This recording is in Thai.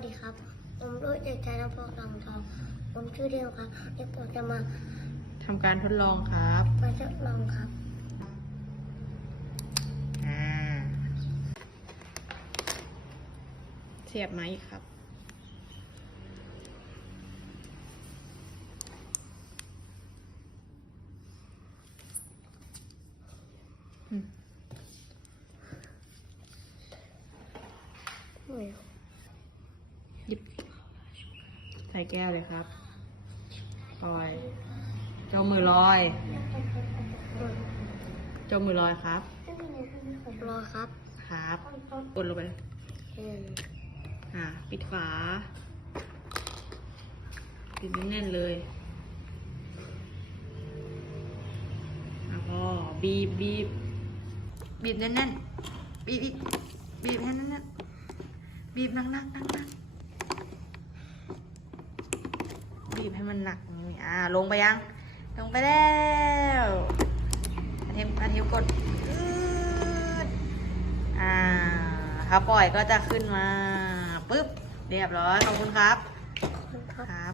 วัสดีครับ ผมรู้เอกใจนภพรองทอง ผมชื่อเดียวครับเดี๋ยวผมจะมาทำการทดลองครับ มาทดลองครับอ่าเสียบไหมครับ อืมห ยิบใส่แก้วเลยครับ ปล่อย เจ้ามือลอย เจ้ามือลอยครับ รอครับ ครับ กดลงไปเลยอืมอ่า ปิดฝา ปิดแน่นๆเลยอะพอบีบบีบบีบแน่นๆ บีบอีกบีบให้แน่นๆ บีบหนักๆหนักๆ บีบให้มันหนักอย่างนี้อ่าลงไปยัง ลงไปแล้วอาเทมอาเทมกดอืดอ่าถ้าปล่อยก็จะขึ้นมาปึ๊บเรียบร้อยขอบคุณครับขอบคุณครับครับ